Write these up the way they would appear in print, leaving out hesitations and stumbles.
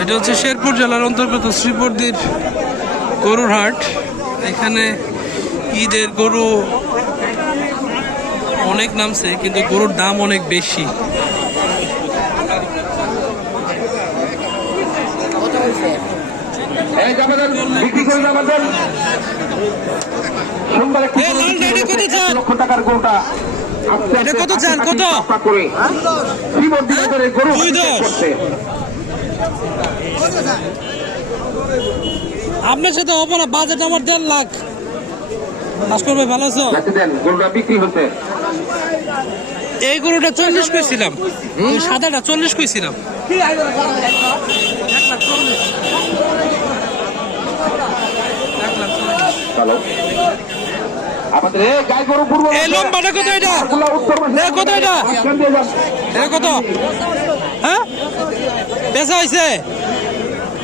এটা হচ্ছে শেরপুর জেলার অন্তর্গত শ্রীবর্দীর গরুর হাট। এখানে ঈদের গরু অনেক নামছে, কিন্তু গরুর দাম অনেক বেশি। কত চান? কত? আপনার সাথে হবো না, বাজেট আমার 1.5 লাখ। ভাস্কর ভাই ভালো আছো? বিক্রি হচ্ছে। এই গরুটা 40 কইছিলাম, সাদাটা 40 কইছিলাম। এই লম্বাটা কত? এটা কত? এটা কত? হ্যাঁ, বেচা হয়েছে?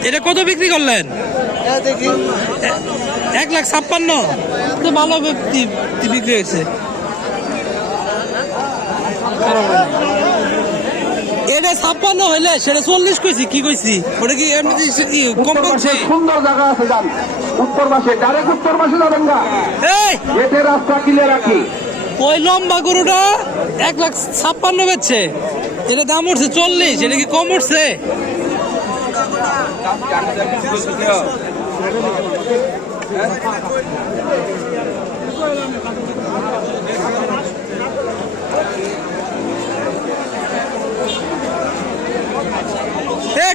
এটা কত বিক্রি করলেন? 1,56,000। তো ভালো বিক্রি হয়েছে। এটা 56 হইলে সেটা 40 কইছি। কি কইছি? ওটা কি কম বলছে? সুন্দর জায়গা আছে, যান উত্তর পাশে, ডাইরেক্ট উত্তর পাশে যাবেন না। এই গেটের রাস্তা ক্লিয়ার রাখি। ওই লম্বা গরুটা 1,56,000 বেচছে। এটা দাম উঠছে 40। এটা কি কম উঠছে?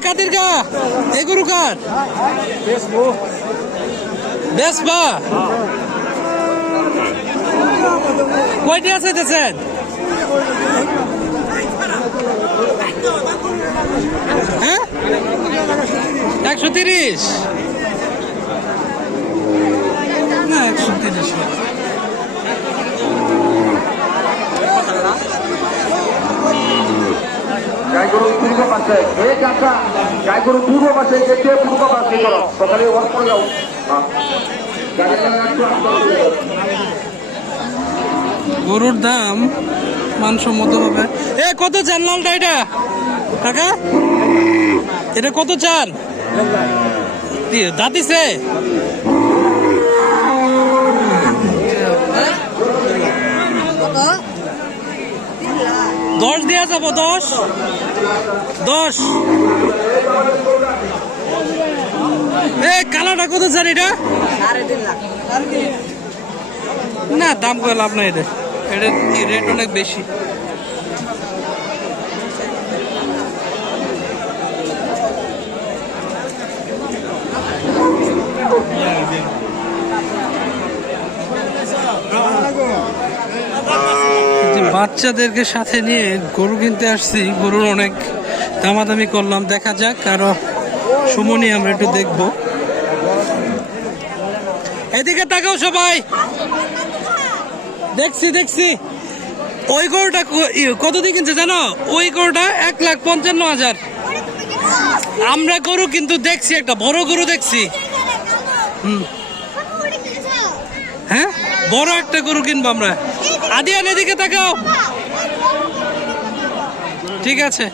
কাদের কা এই গরু কার? বেসবা কয়টা আছে দেশেন? হ্যাঁ, 130 না 130। গাইগরু পূর্ব পাশে, এই কাকা গাইগরু পূর্ব পাশে, গেটে পূর্ব পাশে করো, সকালে ওয়ার্ক করে যাও। গরুর দাম মানসম্মত ভাবে। কত চান লালটা? এটা কাকা এটা কত চান? দাঁতিছে? দশ দেওয়া যাবো। 10। কালাটা কত চান? এটা না, দাম করে লাভ নাই। এটা রেট অনেক বেশি। বাচ্চাদেরকে সাথে নিয়ে গরু কিনতে আসছি। গরুর অনেক দামাদামি করলাম, দেখা যাক আরো সময় নিয়ে আমরা একটু দেখবো। এদিকে তাকাও সবাই। দেখছি ওই গরুটা কত দিয়ে কিনছে জানো? ওই গরুটা 1,55,000। আমরা গরু কিন্তু দেখছি, একটা বড় গরু দেখছি। হ্যাঁ, বড় একটা গরু কিনবো আমরা। আদিয়ান এদিকে তাকাও। ঠিক আছে।